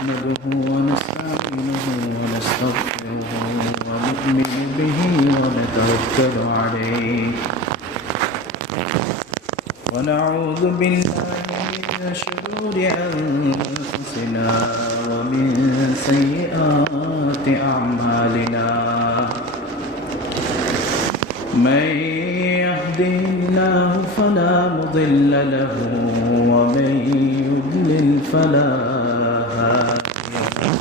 نحمده ونستعينه ونستغفره ونؤمن به ونتوكل عليه ونعوذ بالله من شرور أنفسنا ومن سيئات أعمالنا من يهده الله فلا مضل له ومن يضلل فلا هادي له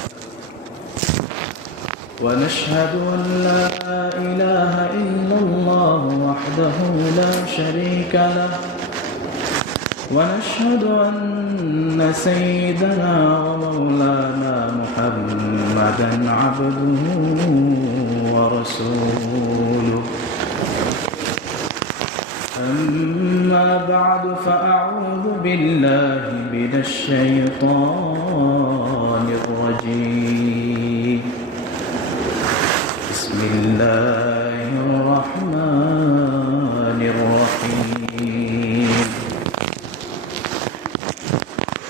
ونشهد أن لا إله إلا الله وحده لا شريك له ونشهد أن سيدنا ومولانا محمدا عبده ورسوله أما بعد فأعوذ بالله من الشيطان الرجيم بسم الله الرحمن الرحيم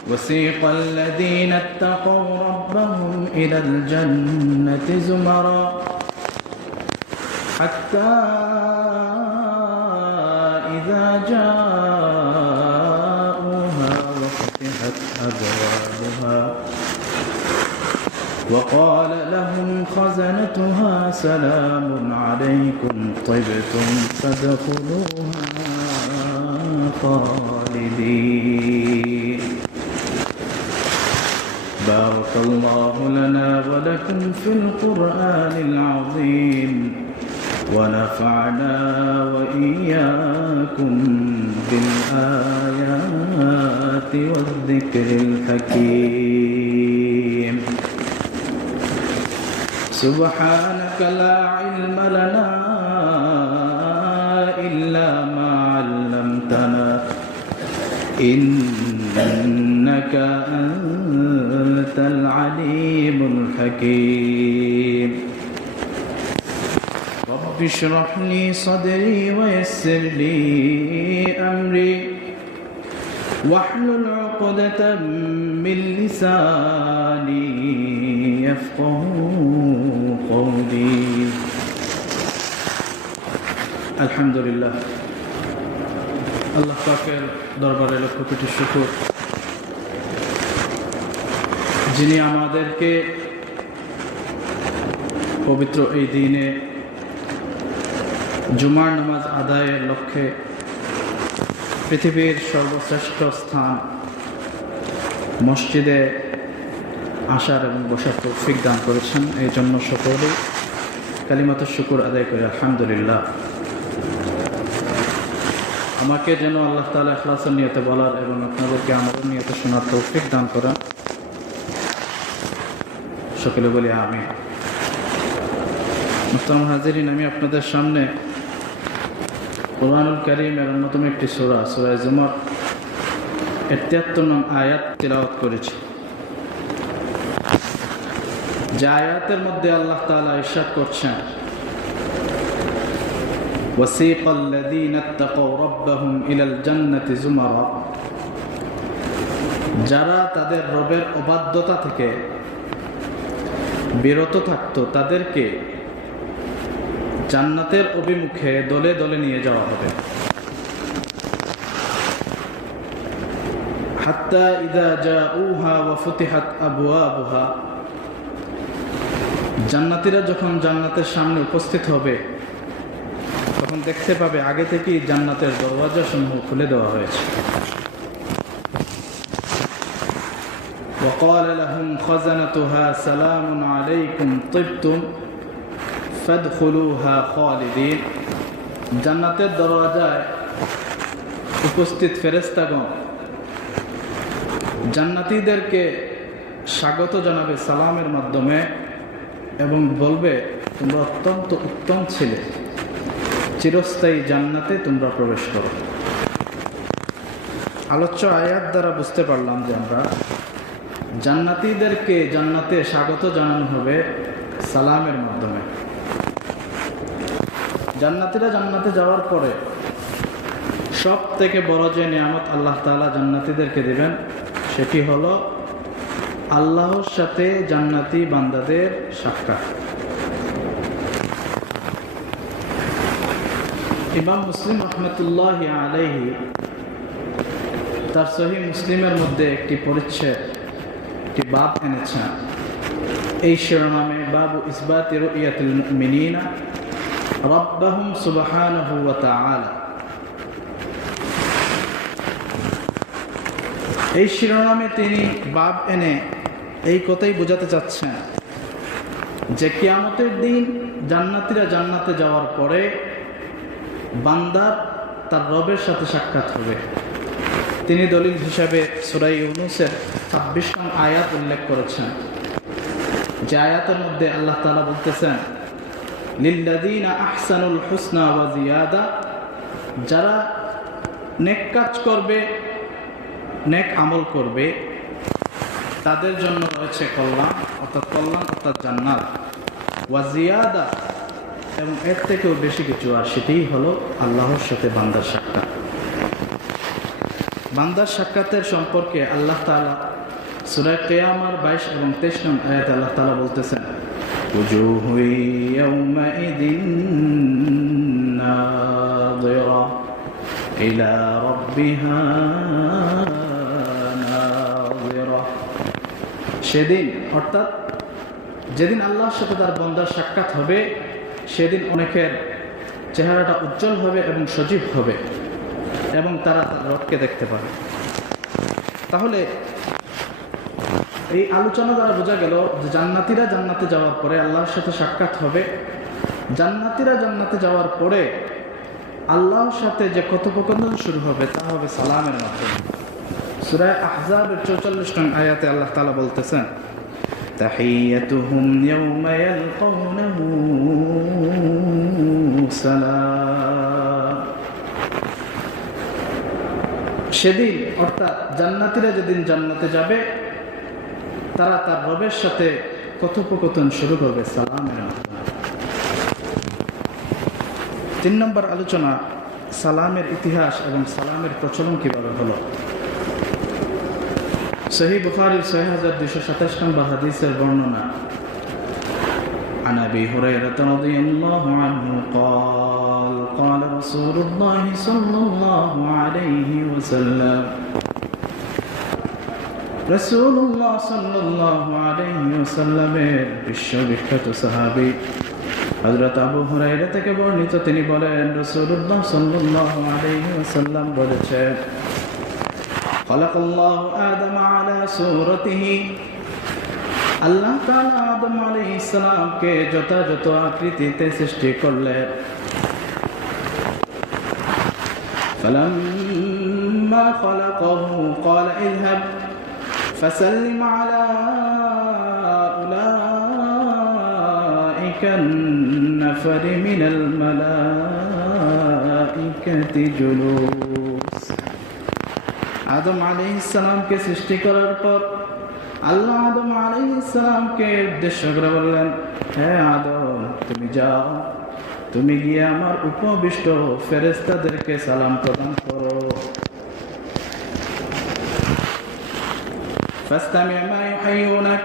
وسيق الذين اتقوا ربهم إلى الجنة زمرا حتى إذا جاءوها وفتحت أبوابها وقال لهم خزنتها سلام عليكم طبتم فادخلوها خالدين بارك الله لنا ولكم في القرآن العظيم ونفعنا وإياكم بالآيات والذكر الحكيم سبحانك لا علم لنا إلا ما علمتنا إنك أنت العليم الحكيم رب اشرح لي صدري ويسر لي أمري واحلل عقدة من لساني يفقهوا قولي الحمد لله আল্লাহ পাকের দরবারে লক্ষ কোটি শুকর যিনি আমাদেরকে পবিত্র এই দিনে জুমার নামাজ আদায়ের লক্ষ্যে পৃথিবীর সর্বশ্রেষ্ঠ স্থান মসজিদে আসার এবং বসার তৌফিক দান করেছেন। এই জন্য সকলেই কালিমাত শুকর আদায় করে আলহামদুলিল্লাহ। আমাকে যেন আল্লাহ তাআলা ইখলাসের নিয়তে বলার এবং আপনাদেরকে আমাদের নিয়তে শোনার তৌফিক দান করেন। সকলে বলি আমিন। মুহতারাম হাজিরিন, আমি আপনাদের সামনে কুরআনুল কারীমের অন্যতম একটি সূরা সূরা জুমার ৭৩ নং আয়াত তিলাওয়াত করেছি। যে আয়াতের মধ্যে আল্লাহ তাআলা ইরশাদ করছেন, وَسِيقَ الَّذِينَ اتَّقَوْا رَبَّهُمْ إِلَى الْجَنَّةِ زُمَرًا, যারা তাদের রবের অবাধ্যতা থেকে বিরত থাকত তাদেরকে জান্নাতের অভিমুখে দলে দলে নিয়ে যাওয়া হবে। হাত্তা ইযা জাউহা ওয়া ফুতিহাত আবওয়াবুহা, জান্নাতীরা যখন জান্নাতের সামনে উপস্থিত হবে তখন দেখতে পাবে আগে থেকেই জান্নাতের দরওয়াজা সমূহ খুলে দেওয়া হয়েছে। وقال لهم خزنتها سلام عليكم طبتم فادخلوها خالدين, জান্নাতের দরওয়াজায় উপস্থিত ফেরেশতাগণ জান্নাতীদেরকে স্বাগত জানাবে সালামের মাধ্যমে এবং বলবে, তোমরা অত্যন্ত উত্তম ছিলে, চিরস্থায়ী জান্নাতে তোমরা প্রবেশ করো। আলোচ্য আয়াত দ্বারা বুঝতে পারলাম যে আমরা জান্নাতীদেরকে জান্নাতে স্বাগত জানানো হবে সালামের মাধ্যমে। জান্নাতীরা জান্নাতে যাওয়ার পরে সব থেকে বড় যে নিয়ামত আল্লাহ তাআলা জান্নাতীদেরকে দিবেন সেটি হলো আল্লাহর সাথে জান্নাতি বান্দাদের সাক্ষাৎ। ইমাম মুসলিম রাহমাতুল্লাহি আলাইহি তার সহিহ মুসলিমের মধ্যে একটি পরিচ্ছেদ, একটি বাব এনেছেন। এই শিরোনামে বাবু ইসবাতি রুইয়াতিল মুমিনিনা রাব্বাহুম সুবহানাহু ওয়া তাআলা। এই শিরোনামে তিনি বাব এনে এই কথাই বোঝাতে চাচ্ছেন যে কিয়ামতের দিন জান্নাতীরা জান্নাতে যাওয়ার পরে বান্দার তার রবের সাথে সাক্ষাৎ হবে। তিনি দলিল হিসাবে সূরা ইউনূসের ২৬ নং আয়াত উল্লেখ করেছেন, যে আয়াতের মধ্যে আল্লাহ তাআলা বলতেছেন, লিল্লাযীনা আহসানুল হুসনা ওয়া জিয়াদা, যারা নেক কাজ করবে, নেক আমল করবে, তাদের জন্য রয়েছে কল্যাণ অর্থাৎ জান্নাত, ওয়া জিয়াদা, এবং এর থেকেও বেশি কিছু, আর সেটাই হলো আল্লাহর সাথে বান্দার সাক্ষাৎ। বান্দার সাক্ষাতের সম্পর্কে আল্লাহ তাআলা সূরা কিয়ামার ২২ এবং ২৩ নং আয়াতে আল্লাহ তাআলা বলতেছেন, উজুহু ইয়াওমাইদিন নাযিরা ইলা রাব্বিহা নাযিরা। সেদিন অর্থাৎ যেদিন আল্লাহর সাথে তার বান্দার সাক্ষাৎ হবে, সেদিন অনেকের চেহারাটা উজ্জ্বল হবে এবং সজীব হবে এবং তারা তার রবকে দেখতে পাবে। তাহলে এই আলোচনা দ্বারা বোঝা গেল যে জান্নাতীরা জান্নাতে যাওয়ার পরে আল্লাহর সাথে সাক্ষাৎ হবে। জান্নাতীরা জান্নাতে যাওয়ার পরে আল্লাহর সাথে যে কথোপকথন শুরু হবে তা হবে সালামের মাধ্যমে। সূরা আহজাবের ৪৪ নং আয়াতে আল্লাহ তাআলা বলতেছেন, তাহিয়াতুহুম ইয়াওমা ইয়ালকাউনাহু সালাম। সেদিন অর্থাৎ জান্নাতীরা যেদিন জান্নাতে যাবে, তারা তার রবের সাথে কথোপকথন শুরু করবে সালামের মাধ্যমে। ৩ নম্বর আলোচনা, সালামের ইতিহাস এবং সালামের প্রচলন কিভাবে হলো। সহিহ বুখারীর ৬২২২৭ নম্বর হাদিসের বর্ণনা, عن أبي هريرة رضي الله عنه قال قال رسول الله صلى الله عليه وسلم رسول الله صلى الله عليه وسلم বিশ্ববিখ্যাত সাহাবী হযরত আবু হুরায়রা থেকে বর্ণিত, তিনি বলেন, রাসূলুল্লাহ সাল্লাল্লাহু আলাইহি ওয়াসাল্লাম বলেছেন, খালাকাল্লাহু আদম আলা সূরাতিহি, আল্লাহ তাআলা আদম আলাইহিস সালামকে যথাযথ আকৃতিতে সৃষ্টি করলেন। ফালাম্মা খালাকাহু ক্বালা ইযহাব ফাসাল্লিম আলা উলাইকা আন-নাফারি মিনাল মালাইকাতি জুলুস। আদম আলাইহিস সালামকে সৃষ্টি করার পর আল্লাহ আদম আলাইহিস সালামকে উদ্দেশ্য করে বললেন, হে আদম, তুমি যাও, তুমি গিয়ে আমার উপবিষ্ট ফেরেশতাদেরকে সালাম প্রদান করো। ফাসতামি' মা ইউহাইয়ুনাক,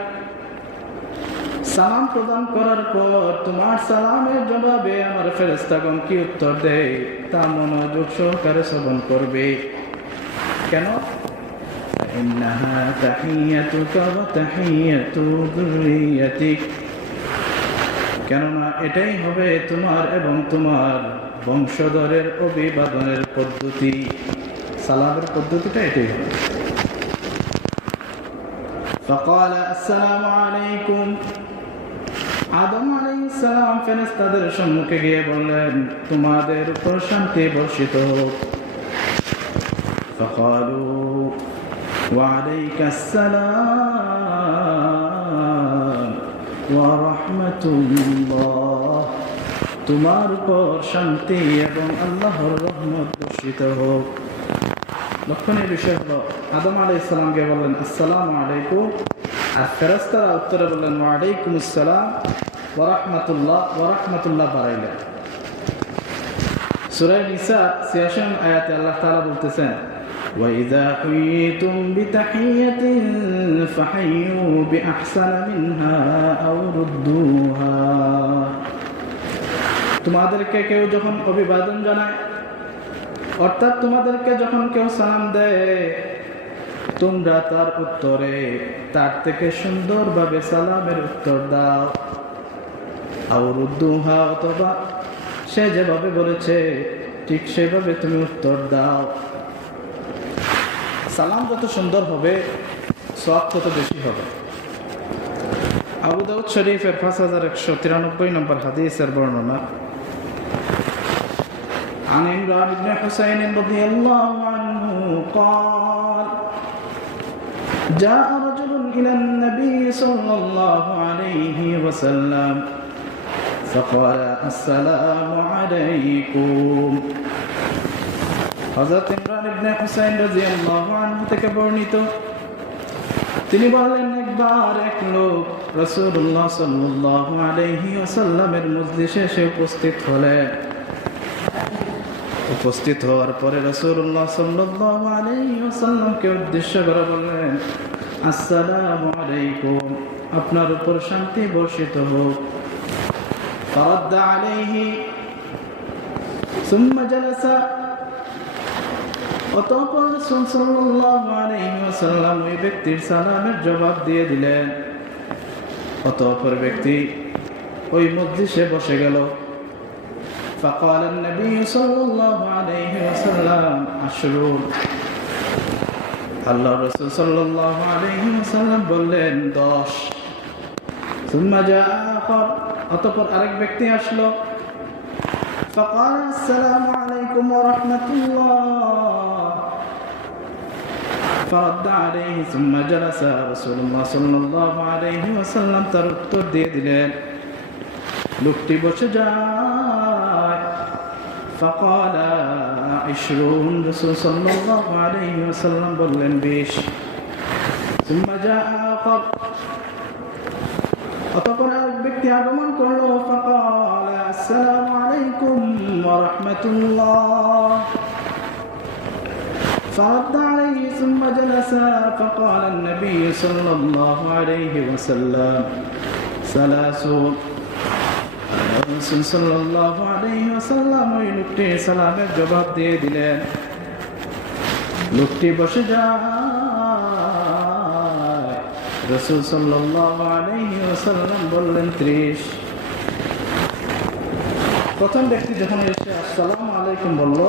সালাম প্রদান করার পর তোমার সালামের জবাবে আমার ফেরেশতাগণ কি উত্তর দেয় তা মনোযোগ সহকারে শ্রবণ করবে। কেন? ইন্নাহা তাহিয়াতুকা ওয়া তাহিয়াতু যুররিয়াতিক, কেননা এটাই হবে তোমার এবং তোমার বংশধরের অভিবাদনের পদ্ধতি। সালামের পদ্ধতিটা এটাই হবে। ফাকাল আসসালামু আলাইকুম, আদম আলাইহিস সালাম ফেরেশতাদের সম্মুখে গিয়ে বললেন, তোমাদের উপর শান্তি বর্ষিত হোক। ফাকালু ওয়া আলাইকাস সালাম ওয়া রাহমাতুল্লাহ, তোমার উপর শান্তি এবং আল্লাহর রহমত বর্ষিত হোক। লক্ষণীয় বিষয় হলো, আদম আলাইহিস সালামকে বললেন আসসালামু আলাইকুম, আর ফেরেশতারা উত্তরে বললেন ওয়া আলাইকুমুস সালাম ওয়া রাহমাতুল্লাহ বাড়াইলেন। সূরা নিসা ৮৬ আয়াতে আল্লাহ তাআলা বলতেছেন, وإذا حييتم بتحية فحيوا بأحسن منها أو ردوها তোমাদেরকে কেউ যখন অভিবাদন জানায়, অর্থাৎ তোমাদেরকে যখন কেউ সালাম দেয়, তোমরা তার উত্তরে তার থেকে সুন্দরভাবে সালামের উত্তর দাও। আও রুদ্দুহা, অথবা সে যেভাবে বলেছে ঠিক সেভাবে তুমি উত্তর দাও। সালাম যত সুন্দর হবে সওয়াব তত বেশি হবে। আবু দাউদ শরীফের 5193 নম্বর হাদিসের বর্ণনা। عن عمران بن حسين رضي الله عنه قال جاء رجل إلى النبي صلى الله عليه وسلم فقال السلام عليكم। হযরত ইমরান ইবনে হুসাইন রাদিয়াল্লাহু আনহু থেকে বর্ণিত, তিনি বলেন, একবার এক লোক রাসূলুল্লাহ সাল্লাল্লাহু আলাইহি ওয়াসাল্লামের মজলিসে এসে উপস্থিত হলেন। উপস্থিত হওয়ার পরে রাসূলুল্লাহ সাল্লাল্লাহু আলাইহি ওয়াসাল্লামকে উদ্দেশ্য করে বললেন, আসসালামু আলাইকুম, আপনার উপর শান্তি বর্ষিত হোক। ফারাদ্দা আলাইহি সুম্মা জালাসা, অতঃপর রাসূল সাল্লাল্লাহু আলাইহি ওয়াসাল্লাম ওই ব্যক্তির সালামের জবাব দিয়ে দিলেন। অতঃপর ব্যক্তি ওই মজলিসে বসে গেল। فقال النبي صلى الله عليه وسلم عشرون, আল্লাহ রাসূল সাল্লাল্লাহু আলাইহি ওয়াসাল্লাম বললেন 10। ثم جاء آخر, অতঃপর আরেক ব্যক্তি আসলো। فقال السلام عليكم ورحمة الله, فرد عليه ثم جلس। رسول الله صلى الله عليه وسلم তার উত্তর দিয়ে দিলেন। লোকটি বসে যায়। فقال 20, রাসূল সাল্লাল্লাহু আলাইহি ওয়াসাল্লাম বললেন 20। ثم جاء آخر, অতঃপর আরেক ব্যক্তি আগমন করলো। فقال السلام عليكم ورحمة الله, فرد عليه ثم جلس। فقال النبي صلى الله عليه وسلم 30। রাসূল সাল্লাল্লাহু আলাইহি ওয়াসাল্লাম ওই লোকটির সালামের জবাব দিয়ে দিলেন। লোকটি বসে যায়। রাসূল সাল্লাল্লাহু আলাইহি ওয়াসাল্লাম বললেন 30। প্রথম ব্যক্তি যখন এসে আসসালামু আলাইকুম বলল,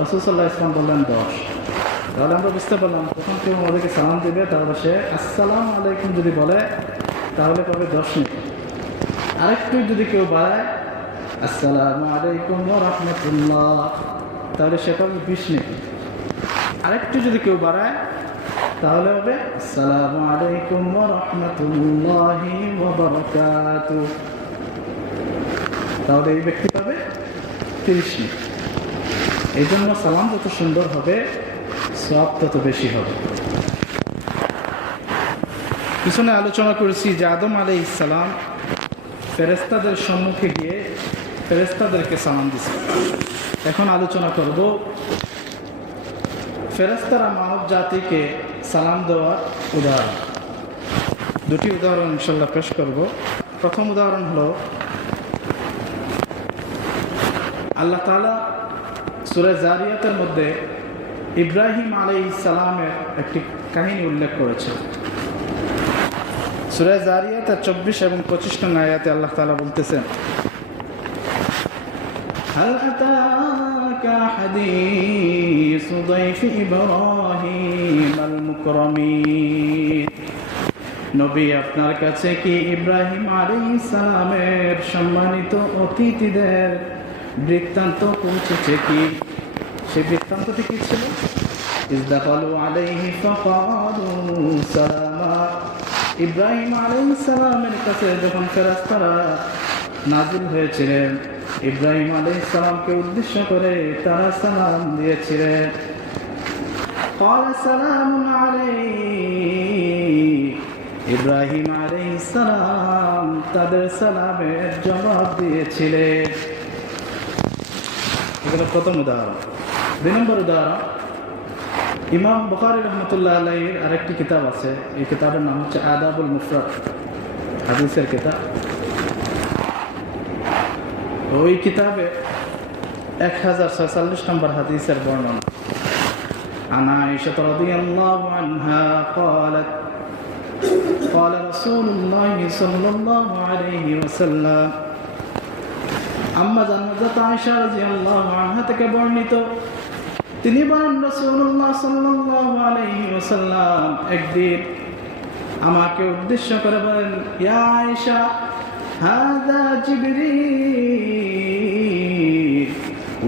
রাসূল সাল্লাল্লাহু আলাইহি ওয়াসাল্লাম বললেন 10। তাহলে আমরা বুঝতে পারলাম, প্রথম কেউ আমাদেরকে সালাম দেবে, তাহলে সে আসসালামু আলাইকুম যদি বলে তাহলে পাবে 10 নেকি। আরেকটু যদি কেউ বাড়ায় আসসালামু আলাইকুম ওয়া রাহমাতুল্লাহ, তাহলে সে পাবে 20 নেকি। আরেকটু যদি কেউ বাড়ায় তাহলে হবে আসসালামু আলাইকুম ওয়া রাহমাতুল্লাহি ওয়া বারাকাতুহু, তাহলে এই ব্যক্তি পাবে 30 নেকি। এই জন্য সালাম যত সুন্দর হবে সওয়াব তত বেশি হবে। পিছনে আলোচনা করেছি যে আদম আলাইহিস সালাম ফেরেশতাদের সম্মুখে গিয়ে ফেরেশতাদেরকে সালাম দিছে। এখন আলোচনা করব ফেরেশতারা মানব জাতিকে সালাম দেওয়ার উদাহরণ। দুটি উদাহরণ ইনশাআল্লাহ পেশ করব। প্রথম উদাহরণ হলো আল্লাহ তাআলা সূরা জারিয়াতের মধ্যে ইব্রাহিম আলাইহিস সালামের একটি কাহিনী উল্লেখ করেছেন। সূরা জারিয়াতের 24 এবং 25 নং আয়াতে আল্লাহ তাআলা বলতেছেন, হাল আতাকা হাদিসু দাইফি ইব্রাহিম আল মুকরামিন, নবী আপনার কাছে কি ইব্রাহিম আলাইহিস সালামের সম্মানিত অতিথিদের বৃত্তান্ত পৌঁছেছে কি? সেই বৃত্তান্তটি কি ছিল? ইসদাখালু আলাইহি ফাকালু সালামা, ইব্রাহিম আলাইহিস সালামের কাছে যখন ফেরেশতারা নাজিল হয়েছিলেন, ইব্রাহিম আলাইহিস সালামকে উদ্দেশ্য করে তারা সালাম দিয়েছিলেন। ক্বালা সালামুন আলাইহি, ইব্রাহিম আলাইহিস সালাম তাদের সালামের জবাব দিয়েছিলেন। এটা প্রথম উদাহরণ। দুই নম্বর উদাহরণ, ইমাম বুখারী রহমতুল্লাহ আলাইহির আরেকটি কিতাব আছে, এই কিতাবের নাম হচ্ছে আদাবুল মুফরাদ, হাদিসের কিতাব। ওই কিতাবে 1046 নম্বর হাদিসের বর্ণনা। عن عائشة رضي الله عنها قالت قال رسول الله صلى الله عليه وسلم আম্মা জান্নাত আয়েশা রাদিয়াল্লাহু আনহা থেকে বর্ণিত, তিনি বলেন রাসূলুল্লাহ সাল্লাল্লাহু আলাইহি ওয়াসাল্লাম একদিন আমাকে উদ্দেশ্য করে বলেন, ইয়া আয়েশা হাযা জিবরীল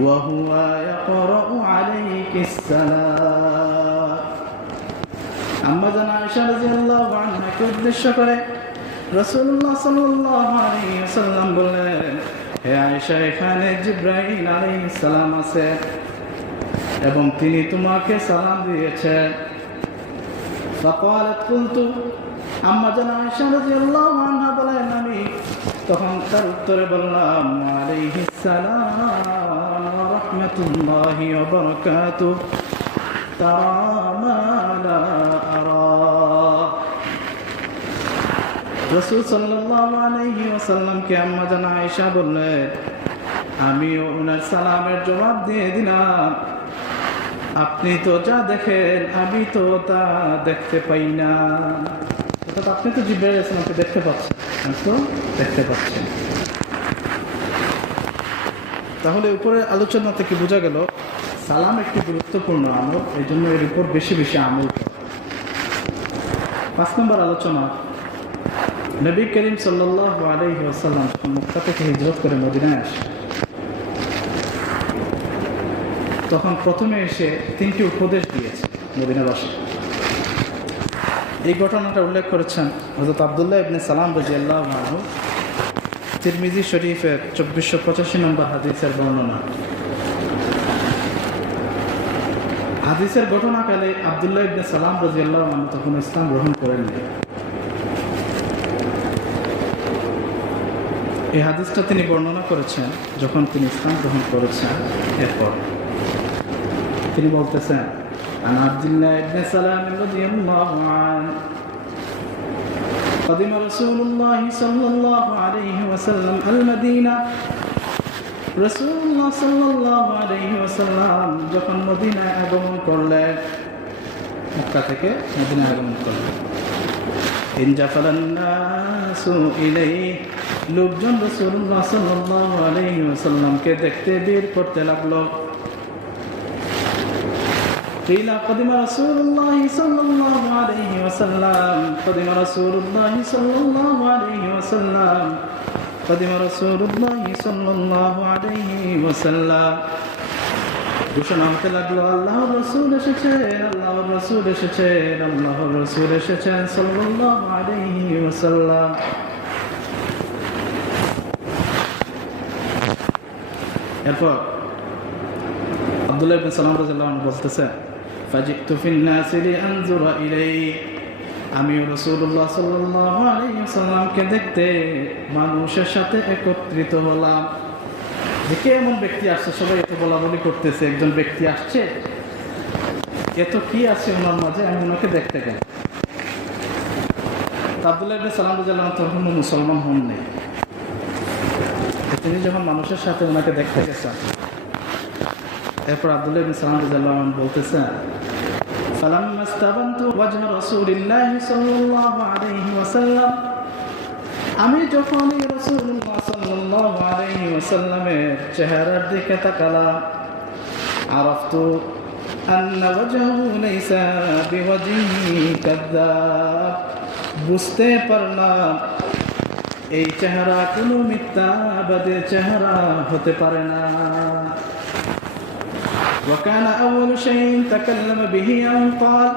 ওয়া হুয়া ইয়াকরাউ আলাইকিস সালাম। আম্মা জান্নাত আয়েশা রাদিয়াল্লাহু আনহাকে উদ্দেশ্য করে রাসূলুল্লাহ সাল্লাল্লাহু আলাইহি ওয়াসাল্লাম বললেন, হে আয়েশা, এখানে জিবরাইল আলাইহিস সালাম আছে এবং তিনি তোমাকে সালাম দিয়েছেন। ফাকালাত কুলতু, আম্মা জানা আয়েশা রাদিয়াল্লাহু আনহা বলেন, আমি তখন তার উত্তরে বললাম, আলাইহিস সালাম ওয়া রাহমাতুল্লাহি ওয়া বারাকাতুহু তারা মা লা আরা। রাসূল সাল্লাল্লাহু আলাইহি ওয়াসাল্লামকে আম্মা জানা আয়েশা বললেন, আমিও ওনার সালামের জবাব দিয়ে দিলাম, আপনি তো যা দেখেন আমি তো তা দেখতে পাই না। অর্থাৎ আপনি তো জিবরাইল আলাইহিস সালামকে দেখতে পাচ্ছেন, আমি তো দেখতে পাচ্ছেন। তাহলে উপরে আলোচনা থেকে বোঝা গেল সালাম একটি গুরুত্বপূর্ণ আমল, এই জন্য এর উপর বেশি বেশি আমল। 5 নম্বর আলোচনা, নবী করিম সাল্লাল্লাহু আলাইহি ওয়াসাল্লাম যখন মক্কা থেকে হিজরত করে মদিনায় আসে, তখন প্রথমে এসে 3টি উপদেশ দিয়েছে মদিনাবাসী। এই ঘটনাটা উল্লেখ করেছেন হযরত আব্দুল্লাহ ইবনে সালাম রাদিয়াল্লাহু আনহু, তিরমিজি শরীফের 2485 নম্বর হাদিসের বর্ণনা। হাদিসের ঘটনাকালে আব্দুল্লাহ ইবনে সালাম রাদিয়াল্লাহু আনহু তখন ইসলাম গ্রহণ করেননি। এই হাদিসটা তিনি বর্ণনা করেছেন যখন তিনি ইসলাম গ্রহণ করেছেন। এরপর তিনি বলতেছেন, عن عبد الله بن سلام رضي الله عنه قدم رسول الله صلى الله عليه وسلم المدينة। রাসূলুল্লাহ সাল্লাল্লাহু আলাইহি ওয়াসাল্লাম যখন মদিনায় আগমন করলেন, মক্কা থেকে মদিনায় আগমন করলেন, ইনজাফালান নাসু ইলাইহি, লোকজন রাসূলুল্লাহ সাল্লাল্লাহু আলাইহি ওয়াসাল্লামকে দেখতে বের করতে লাগলো। قيل قدم رسول الله صلى الله عليه وسلم قدم رسول الله صلى الله عليه وسلم قدم رسول الله صلى الله عليه وسلم। ঘোষণা হতে লাগলো, আল্লাহর রাসূল এসেছেন, আল্লাহর রাসূল এসেছেন, আল্লাহর রাসূল এসেছেন সাল্লাল্লাহু আলাইহি ওয়াসাল্লাম। এরপর আব্দুল্লাহ ইবনে সালাম রাদিয়াল্লাহু আনহু বলতেছেন, ফাজিতু ফিন নাস লিআনজুরা ইলাইহি, আমি রাসূলুল্লাহ সাল্লাল্লাহু আলাইহি ওয়াসাল্লামকে দেখতে মানুষের সাথে একত্রিত হলাম। দেখে এমন ব্যক্তি আসছে, সবাই এত বলাবলি করতেছে, একজন ব্যক্তি আসছে, এত কি আছে ওনার মাঝে, আমি ওনাকে দেখতে গেলাম। আব্দুল্লাহ ইবনে সালাম রাদিয়াল্লাহু আনহু তখন মুসলমান হননি। তিনি যখন মানুষের সাথে ওনাকে দেখতে গেছেন, এরপর আব্দুল্লাহ ইবনে সালাম রাদিয়াল্লাহু আনহু বলতেছেন, ফালাম্মা ইসতাবানতু ওয়াজহ রাসূলিল্লাহি সাল্লাল্লাহু আলাইহি ওয়াসাল্লাম, আমি যখন রাসূলুল্লাহ সাল্লাল্লাহু আলাইহি ওয়াসাল্লামের চেহারার দিকে তাকালাম, আরাফতু আন্না ওয়াজহু লাইসা বিওয়াজহি কাযাব, বুঝতে পারলাম এই চেহারা কোনো মিথ্যাবাদের চেহারা হতে পারে না। وكان أول شيء تكلم به أن قال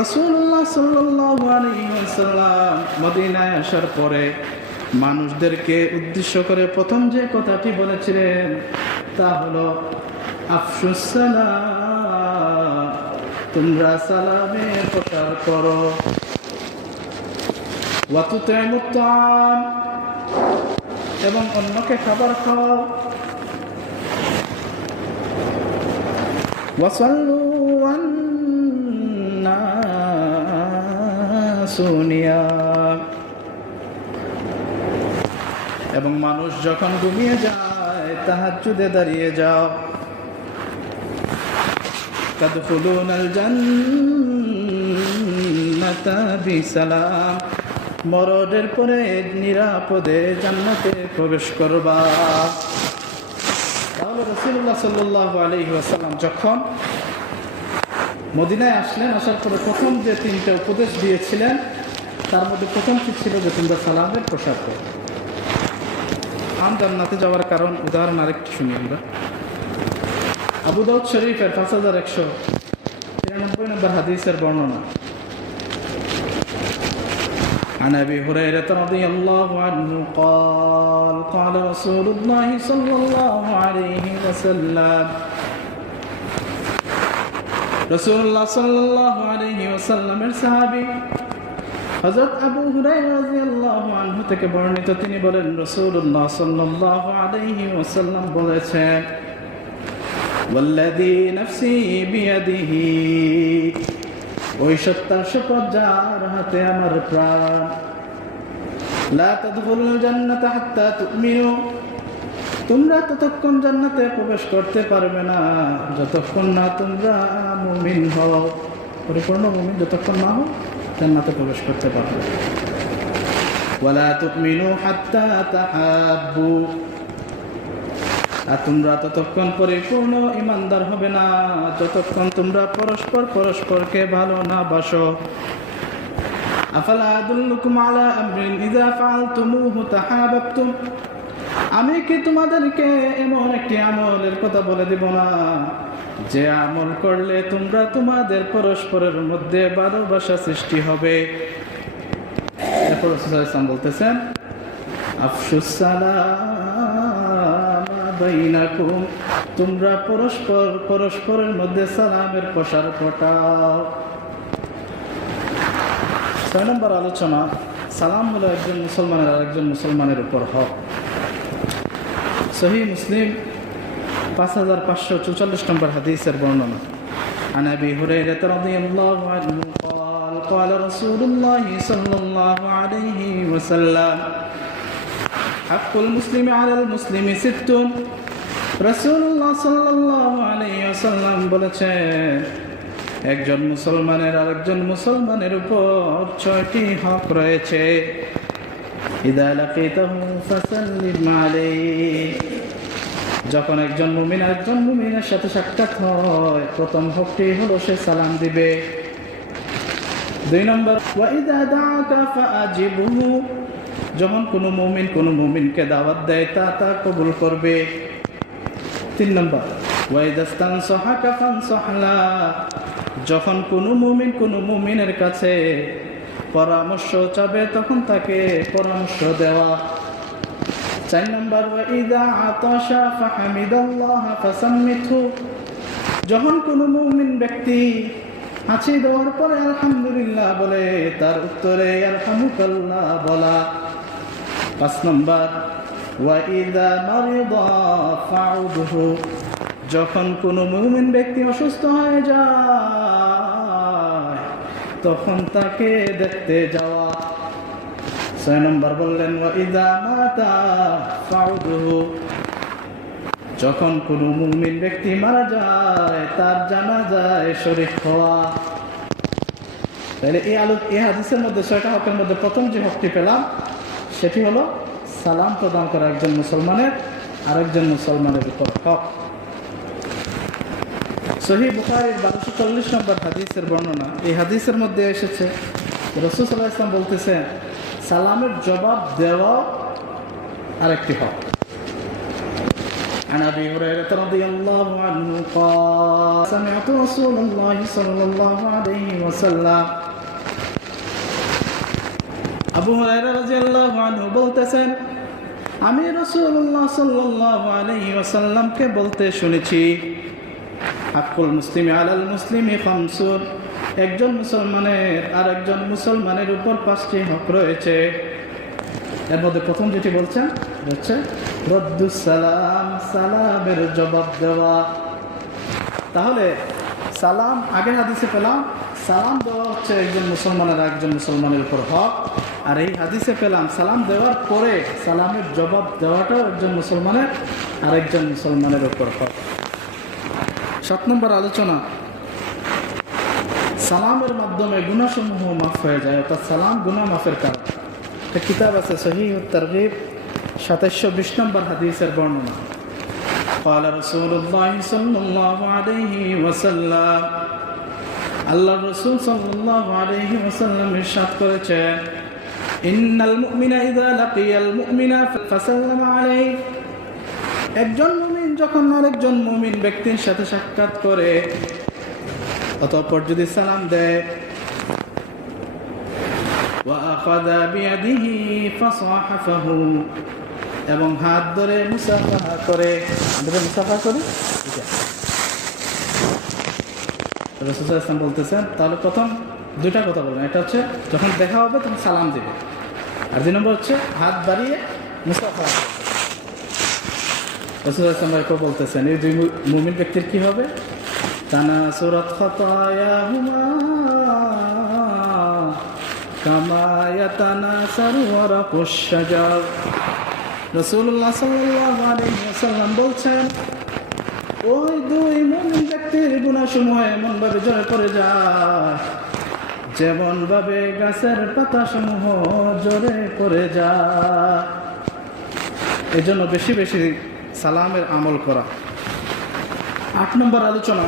رسول الله صلى الله عليه وسلم মদিনায় আসার পরে মানুষদেরকে উদ্দেশ্য করে প্রথম যে কথাটি বলেছিলেন তা হলো, আফশুস সালাম, তোমরা সালামের প্রচার করো, ওয়া তুতিমুত তাআম, এবং অন্যকে খাবার খাওয়াও, ওয়াসাল্লু শুনিয়া। এবং মানুষ যখন ঘুমিয়ে যায় তাহাজ্জুদে দাঁড়িয়ে যাও। তাদখুলুনাল জান্নাতা বিসালাম, মরণের পরে নিরাপদে জান্নাতে প্রবেশ করবা। তাহলে রাসূলুল্লাহ সাল্লাল্লাহু আলাইহি ওয়াসাল্লাম যখন মদিনায় আসলেন, আসার পরে প্রথম যে 3টা উপদেশ দিয়েছিলেন তার মধ্যে প্রথমটি ছিল যে তোমরা সালামের প্রসার করো। জান্নাতে যাওয়ার কারণ উদাহরণ আরেকটি শুনি আমরা। আবু দাউদ শরীফের 5193 নম্বর হাদিসের বর্ণনা। عن أبي هريرة رضي الله عنه قال قال رسول الله صلى الله عليه وسلم رسول الله صلى الله عليه وسلم الصحابي হযরত আবু হুরায়রা রাদিয়াল্লাহু আনহু থেকে বর্ণিত, তিনি বলেন রাসূলুল্লাহ সাল্লাল্লাহু আলাইহি ওয়াসাল্লাম বলেছেন, ওয়াল্লাযী নাফসি বিয়াদিহি, ওই সত্তার শপথ যার হাতে আমার প্রাণ, লা তাদখুলুল জান্নাতা হাত্তা তুমিনু, তোমরা ততক্ষণ জান্নাতে প্রবেশ করতে পারবে না যতক্ষণ না তোমরা মুমিন হও। পরিপূর্ণ মুমিন যতক্ষণ না হও জান্নাতে প্রবেশ করতে পারবে। ওয়ালা তুমিনু হাত্তা তাহাব্বু, আর তোমরা ততক্ষণ পরিপূর্ণ ঈমানদার হবে না যতক্ষণ তোমরা পরস্পরকে ভালো না বাসো। আফালা আদুল্লুকুম আলা আমরিন ইযা ফাআলতুমুহু তাহাবাবতুম, আমি কি তোমাদেরকে এমন একটি আমলের কথা বলে দিব না যে আমল করলে তোমরা তোমাদের পরস্পরের মধ্যে ভালোবাসা সৃষ্টি হবে। এরপর রাসূল সাল্লাল্লাহু আলাইহি ওয়াসাল্লাম বলতেছেন, আফশুস সালাম বাইনাকুম, তোমরা পরস্পরের মধ্যে সালামের প্রসার ঘটাও। 6 নম্বর আলোচনা, সালাম হলো একজন মুসলমানের আরেকজন মুসলমানের উপর হক। সহিহ মুসলিম 5544 নম্বর হাদিসের বর্ণনা। عن أبي هريرة رضي الله عنه قال قال رسول الله صلى الله عليه وسلم حق المسلم على المسلم 6। রাসূলুল্লাহ সাল্লাল্লাহু আলাইহি ওয়াসাল্লাম বলেছেন, একজন মুসলমানের আরেকজন মুসলমানের উপর 6টি হক রয়েছে। ইযা লাকিতাহু ফাসাল্লিম আলাইহি, যখন একজন মুমিন আরেকজন মুমিনের সাথে সাক্ষাৎ হয় প্রথম হকটি হলো সে সালাম দিবে। 2 নম্বর, ওয়া ইযা দাআকা ফাআজিবহু, যখন কোনো মুমিন কোনো মুমিনকে দাওয়াত দেয় তা কবুল করবে। 3 নম্বর, ওয়া ইযা ইস্তানসাহাকা ফানসাহলা, যখন কোনো মুমিন কোনো মুমিনের কাছে পরামর্শ চাবে তখন তাকে পরামর্শ দেওয়া। 4 নম্বর, ওয়া ইযা আতাশা ফাহামিদাল্লাহ ফাসাম্মিতহু, যখন কোনো মুমিন ব্যক্তি হাঁচি দেওয়ার পরে আলহামদুলিল্লাহ বলে তার উত্তরে ইয়ারহামুকাল্লাহ বলা। 5 নম্বর, ওয়া ইযা মারিদা ফাউদহু, যখন কোনো মুমিন ব্যক্তি অসুস্থ হয়ে যায় তখন তাকে দেখতে যাওয়া। 6 নম্বর বললেন, ওয়া ইযা মাতা ফাউদহু, যখন কোনো মুমিন ব্যক্তি মারা যায় তার জানাজায় শরীক হওয়া। তাহলে এই হাদিসের মধ্যে 6টা হকের মধ্যে প্রথম যে হকটি পেলাম সেটি হলো সালাম প্রদান করা একজন মুসলমানের আরেকজন মুসলমানের উপর হক। সহিহ বুখারীর 1240 নম্বর হাদিসের বর্ণনা। এই হাদিসের মধ্যে এসেছে রাসূল সাল্লাল্লাহু আলাইহি ওয়াসাল্লাম বলতেছেন, সালামের জবাব দেওয়া আরেকটি হক। عن أبي هريرة رضي الله عنه قال سمعت رسول الله صلى الله عليه وسلم, আবু হুরায়রা রাদিয়াল্লাহু আনহু বলতেছেন, আমি রাসূলুল্লাহ সাল্লাল্লাহু আলাইহি ওয়াসাল্লামকে বলতে শুনেছি, হাক্কুল মুসলিমি আলাল মুসলিমি খামসুন, একজন মুসলমানের আরেকজন মুসলমানের উপর 5টি হক রয়েছে। এর মধ্যে প্রথম যেটি বলছেন হচ্ছে রদ্দুস সালাম, সালামের জবাব দেওয়া। তাহলে সালাম আগের হাদিসে পেলাম সালাম দেওয়া হচ্ছে একজন মুসলমানের একজন মুসলমানের উপর হক। আর এই হাদিসে পেলাম সালাম দেওয়ার পরে সালামের জবাব দেওয়াটাও একজন মুসলমানের আরেকজন মুসলমানের উপর হক। 7 নম্বর আলোচনা, সালামের মাধ্যমে গুনাহসমূহ মাফ হয়ে যায়, অর্থাৎ সালাম গুনাহ মাফের কারণ। একটা কিতাব আছে সহিহুত তারগীব 2720 নম্বর হাদিসের বর্ণনা। قال رسول الله صلى الله عليه وسلم, আল্লাহ রাসূল সাল্লাল্লাহু আলাইহি ওয়াসাল্লাম ইরশাদ করেছেন, ইন্নাল মুমিনা ইযা লাকিয়াল মুমিনা ফাসাল্লামা আলাইহি, একজন মুমিন যখন আরেকজন মুমিন ব্যক্তির সাথে সাক্ষাৎ করে অতঃপর যদি সালাম দেয়, ওয়া আখাযা বিয়াদিহি ফাসাহাফাহু, এবং হাত ধরে মুসাফাহা করে, আমরা মুসাফা করি, রাসূল সাল্লাল্লাহু আলাইহি ওয়াসাল্লাম বলতেছেন তাহলে প্রথম দুইটা কথা বলবেন, একটা হচ্ছে যখন দেখা হবে তখন সালাম দিবে, আর 2 নম্বর হচ্ছে হাত বাড়িয়ে মুসাফা। রাসূল সাল্লাল্লাহু আলাইহি ওয়াসাল্লাম বলতেছেন এই দুই মুমিন ব্যক্তির কি হবে, তানাসুরাত খাতায়াহুমা কামা ইয়াতানাসারু ওয়ারাকুশ শাজার। রাসূলুল্লাহ সাল্লাল্লাহু আলাইহি ওয়াসাল্লাম বলছেন ওই দুই মুমিন ব্যক্তির গুনাহসমূহ এমন ভাবে ঝরে পড়ে যায় যেমন ভাবে গাছের পাতাসমূহ ঝরে পড়ে যায়। এজন্য বেশি বেশি সালামের আমল করা। 8 নম্বর আলোচনা,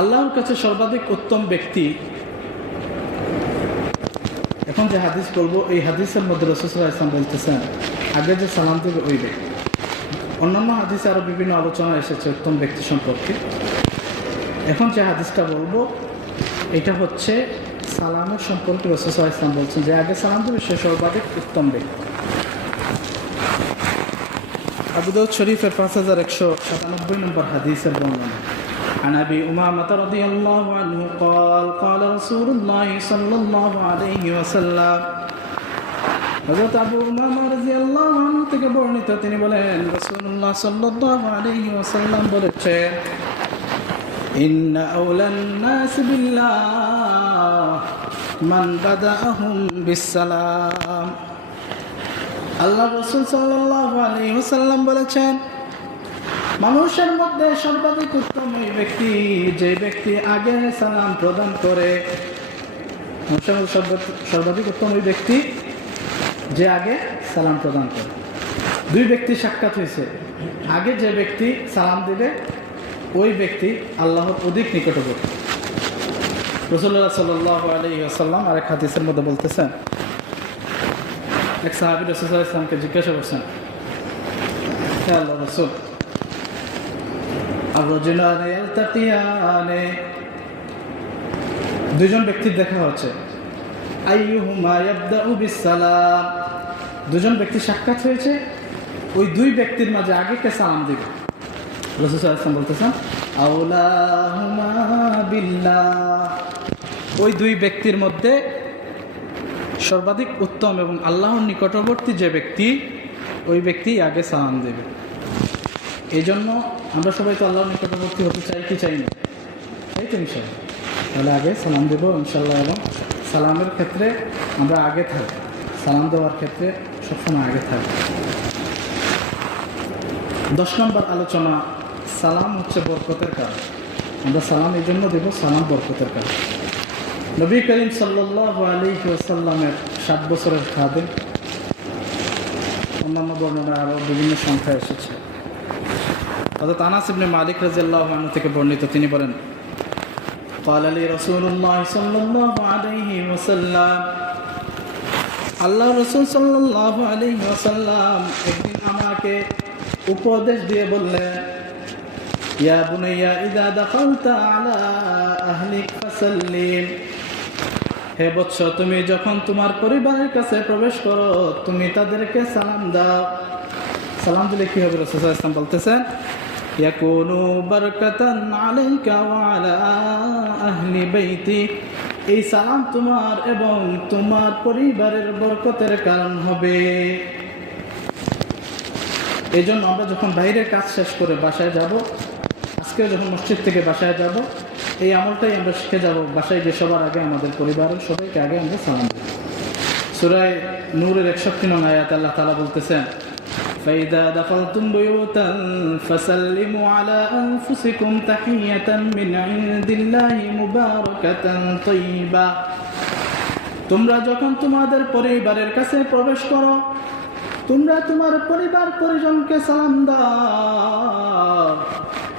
আল্লাহর কাছে সর্বাধিক উত্তম ব্যক্তি। এখন যে হাদিস বলবো এই হাদিসের মধ্যে রাসূল সাল্লাল্লাহু আলাইহি ওয়াসাল্লাম বলতেছেন আগে যে সালাম দেবে ওই ব্যক্তি। অন্যান্য হাদিসে আরো বিভিন্ন আলোচনা এসেছে উত্তম ব্যক্তি সম্পর্কে। এখন যে হাদিসটা বলবো এটা হচ্ছে সালামের সম্পর্কে রাসূল সাল্লাল্লাহু আলাইহি ওয়াসাল্লাম বলছেন যে আগে সালাম দেবে সে সর্বাধিক উত্তম ব্যক্তি। আবু দাউদ শরীফের 5197 নম্বর হাদিসের বর্ণনা। عن أبي أمامة رضي الله عنه قال قال رسول الله صلى الله عليه وسلم, হযরত আবু উমামা রাদিয়াল্লাহু আনহু থেকে বর্ণিত তিনি বলেন রাসূলুল্লাহ সাল্লাল্লাহু আলাইহি ওয়াসাল্লাম বলেছেন, ইন্না আওলান নাস বিল্লাহ মান বাদাআহুম বিসসালাম। আল্লাহ রাসূল সাল্লাল্লাহু আলাইহি ওয়াসাল্লাম বলেছেন মানুষের মধ্যে সর্বাধিক উত্তম ওই ব্যক্তি যে ব্যক্তি আগে সালাম প্রদান করে। সর্বাধিক উত্তম ওই ব্যক্তি যে আগে সালাম প্রদান করে। দুই ব্যক্তি সাক্ষাৎ হয়েছে, আগে যে ব্যক্তি সালাম দিবে ওই ব্যক্তি আল্লাহর অধিক নিকটবর্তী। রাসূলুল্লাহ সাল্লাল্লাহু আলাইহি ওয়াসাল্লাম আরেক হাদিসের মধ্যে বলতেছেন, এক সাহাবী রাসূল সাল্লাল্লাহু আলাইহি ওয়াসাল্লামকে জিজ্ঞাসা করছেন, হে আল্লাহর রাসূল, দুজন ব্যক্তির দেখা হচ্ছে, আইয়ুহুমা ইয়াবদাউ বিসসালাম, দুজন ব্যক্তি সাক্ষাৎ হয়েছে, ওই দুই ব্যক্তির মাঝে আগে কে সালাম দিবে? রাসূল সাল্লাল্লাহু আলাইহি ওয়াসাল্লাম বলতেছেন আউলাহুমা বিল্লাহ, ওই দুই ব্যক্তির মধ্যে সর্বাধিক উত্তম এবং আল্লাহর নিকটবর্তী যে ব্যক্তি ওই ব্যক্তি আগে সালাম দেবে। এই জন্য আমরা সবাই তো আল্লাহর নিকটবর্তী হতে চাই কি চাই না? চাই তো ইনশাআল্লাহ। তাহলে আগে সালাম দেব ইনশাআল্লাহ, এবং সালামের ক্ষেত্রে আমরা আগে থাকব, সালাম দেওয়ার ক্ষেত্রে সবসময় আগে থাকব। 10 নম্বর আলোচনা, সালাম হচ্ছে বরকতের কারণ। আমরা সালাম এই জন্য দেব, সালাম বরকতের কারণ। নবী করিম সাল্লাল্লাহু আলাইহি ওয়াসাল্লামের 7 বছরের খাদেম, অন্যান্য বর্ণনা আরও বিভিন্ন সংখ্যা এসেছে। হযরত আনাস ইবনে মালিক রাদিয়াল্লাহু আনহু থেকে বর্ণিত, তিনি বলেন قال لي رسول الله صلى الله عليه وسلم, আল্লাহ রাসূল সাল্লাল্লাহু আলাইহি ওয়াসাল্লাম একদিন আমাকে উপদেশ দিয়ে বললেন, ইয়া বুনাইয়া ইযা দাখালতা আলা আহলিক ফাসাল্লিম, হে বৎস তুমি যখন তোমার পরিবারের কাছে প্রবেশ করো তুমি তাদেরকে সালাম দাও। সালাম দিলে কি হবে? রাসূল সাল্লাল্লাহু আলাইহি ওয়াসাল্লাম বলতেছেন, ইয়াকুনু বারাকাতান আলাইকা ওয়া আলা আহলি বাইতি, এই সালাম তোমার এবং তোমার পরিবারের বরকতের কারণ হবে। এই জন্য আমরা যখন বাইরের কাজ শেষ করে বাসায় যাব, আজকে আজকেও যখন মসজিদ থেকে বাসায় যাব এই আমলটাই আমরা শিখে যাব। বাসায় গিয়ে সবার আগে আমাদের পরিবারের সবাইকে আগে আমরা সালাম দেব। সূরা নূরের 61 নং আয়াতে আল্লাহ তাআলা বলতেছেন, فإذا دخلتم بيوتا فسلموا على أنفسكم تحية من عند الله مباركة طيبة। তোমরা যখন তোমাদের পরিবারের কাছে প্রবেশ করো, তোমরা তোমার পরিবার পরিজনকে সালাম দাও,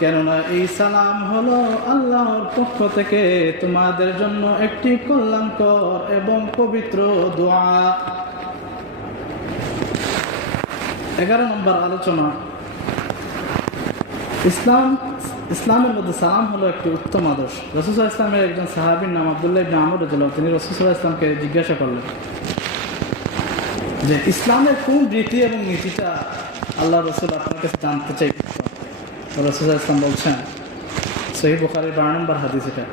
কেননা এই সালাম হলো আল্লাহর পক্ষ থেকে তোমাদের জন্য একটি কল্যাণকর এবং পবিত্র দোয়া। 11 নম্বর আলোচনা, ইসলামের মধ্যে সালাম হলো একটি উত্তম আদর্শ। রাসূল সাল্লাল্লাহু আলাইহি ওয়াসাল্লামের একজন সাহাবীর নাম আব্দুল্লাহ ইবনে আমর রাদিয়াল্লাহু আনহু, তিনি রাসূল সাল্লাল্লাহু আলাইহি ওয়াসাল্লামকে জিজ্ঞাসা করলেন যে ইসলামের কোন রীতি এবং নীতিটা আল্লাহ রাসূল আপনার কাছে জানতে চাই। রাসূল সাল্লাল্লাহু আলাইহি ওয়াসাল্লাম বলছেন, সহিহ বুখারীর 12 নম্বর হাদিস এটা,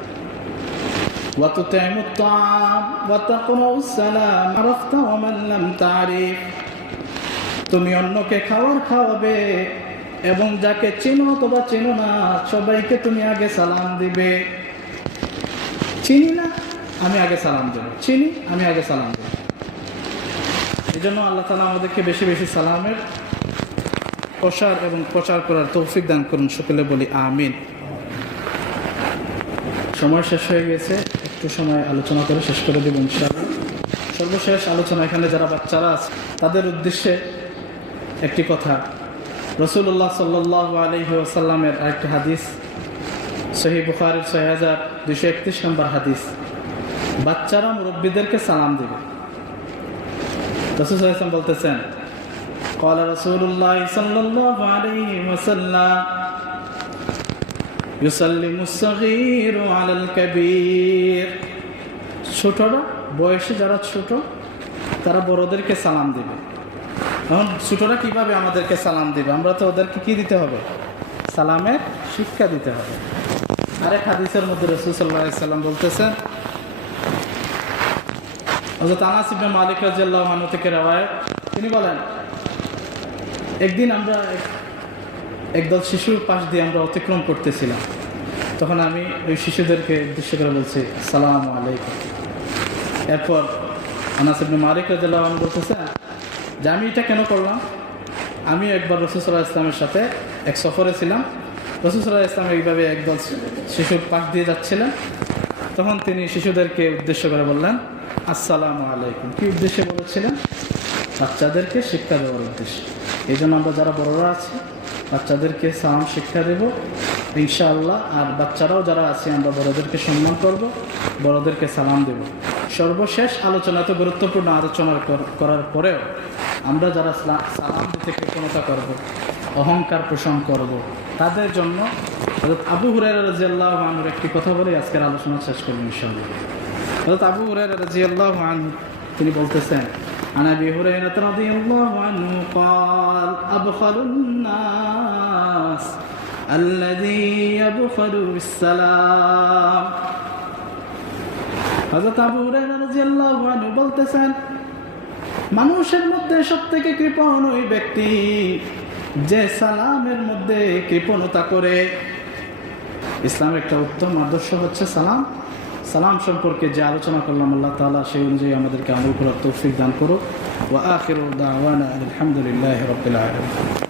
ওয়া তুতিমুত তাআম ওয়া তাকরাউস সালাম আরাফতা ওয়া মান লাম তারিফ। তুমি অন্যকে খাবার খাওয়াবে এবং যাকে চেনো অথবা চেনো না সবাইকে তুমি আগে সালাম দিবে। চিনি না আমি আগে সালাম দেব, চিনি আমি আগে সালাম দেব। এই জন্য আল্লাহ তাআলা আমাদেরকে বেশি বেশি সালামের প্রসার এবং প্রচার করার তৌফিক দান করুন। সকলে বলি আমিন। সময় শেষ হয়ে গেছে, একটু সময় আলোচনা করে শেষ করে দেব ইনশাআল্লাহ। সর্বশেষ আলোচনা, এখানে যারা বাচ্চারা আছে তাদের উদ্দেশ্যে একটি কথা। রাসূলুল্লাহ সাল্লাল্লাহু আলাইহি ওয়াসাল্লামের আরেকটি হাদিস, সহিহ বুখারীর 6231 নম্বর হাদিস, বাচ্চারা মুরব্বিদেরকে সালাম দিবে। রাসূল সাল্লাল্লাহু আলাইহি ওয়াসাল্লাম বলতেছেন, قال رسول الله صلى الله عليه وسلم يسلم الصغير على الكبير। ছোটরা, বয়সে যারা ছোট তারা বড়দেরকে সালাম দিবে। এখন ছোটরা কিভাবে আমাদেরকে সালাম দিবে? আমরা তো ওদেরকে কি দিতে হবে? সালামের শিক্ষা দিতে হবে। আরেক হাদিসের মধ্যে রাসূল সাল্লাল্লাহু আলাইহি ওয়াসাল্লাম বলতেছেন, হযরত আনাস ইবনে মালিক রাদিয়াল্লাহু আনহু থেকে রওয়ায়াত, তিনি বলেন, একদিন আমরা একদল শিশুর পাশ দিয়ে আমরা অতিক্রম করতেছিলাম, তখন আমি ওই শিশুদেরকে উদ্দেশ্য করে বলছি আসসালামু আলাইকুম। এরপর আনাস ইবনে মালিক রাদিয়াল্লাহু আনহু বলতেছেন যে আমি এটা কেন করলাম? আমি একবার রাসূল সাল্লাল্লাহু আলাইহি ওয়াসাল্লামের সাথে এক সফরে ছিলাম। রাসূল সাল্লাল্লাহু আলাইহি ওয়াসাল্লাম এইভাবে একদল শিশুর পাশ দিয়ে যাচ্ছিলেন, তখন তিনি শিশুদেরকে উদ্দেশ্য করে বললেন আসসালামু আলাইকুম। কি উদ্দেশ্যে বলেছিলেন? বাচ্চাদেরকে শিক্ষা দেওয়ার উদ্দেশ্যে। এই জন্য আমরা যারা বড়রা আছি বাচ্চাদেরকে সালাম শিক্ষা দেব ইনশাআল্লাহ। আর বাচ্চারাও যারা আছে আমরা বড়দেরকে সম্মান করব, বড়দেরকে সালাম দেব। সর্বশেষ আলোচনা, তো গুরুত্বপূর্ণ আলোচনা করার পরেও আমরা যারা সালাম দিতে কৃপণতা করব, অহংকার পোষণ করব, তাদের জন্য হযরত আবু হুরায়রা রাদিয়াল্লাহু আনহুর একটি কথা বলে আজকের আলোচনা শেষ করব ইনশাআল্লাহ। হযরত আবু হুরায়রা রাদিয়াল্লাহু আনহু তিনি বলতেছেন, عن أبي هريرة رضي الله عنه قال أبخل الناس الذي يبخل بالسلام। হযরত আবু হুরায়রা রাদিয়াল্লাহু আনহু বলতেছেন, মানুষের মধ্যে সবথেকে কৃপণ ওই ব্যক্তি যে সালামের মধ্যে কৃপণতা করে। ইসলামের একটা উত্তম আদর্শ হচ্ছে সালাম। সালাম সম্পর্কে যে আলোচনা করলাম আল্লাহ তাআলা সেই অনুযায়ী আমাদেরকে আমল করার তৌফিক দান করুক। ওয়া আখিরু দাওয়ানা আলহামদুলিল্লাহি রাব্বিল আলামিন।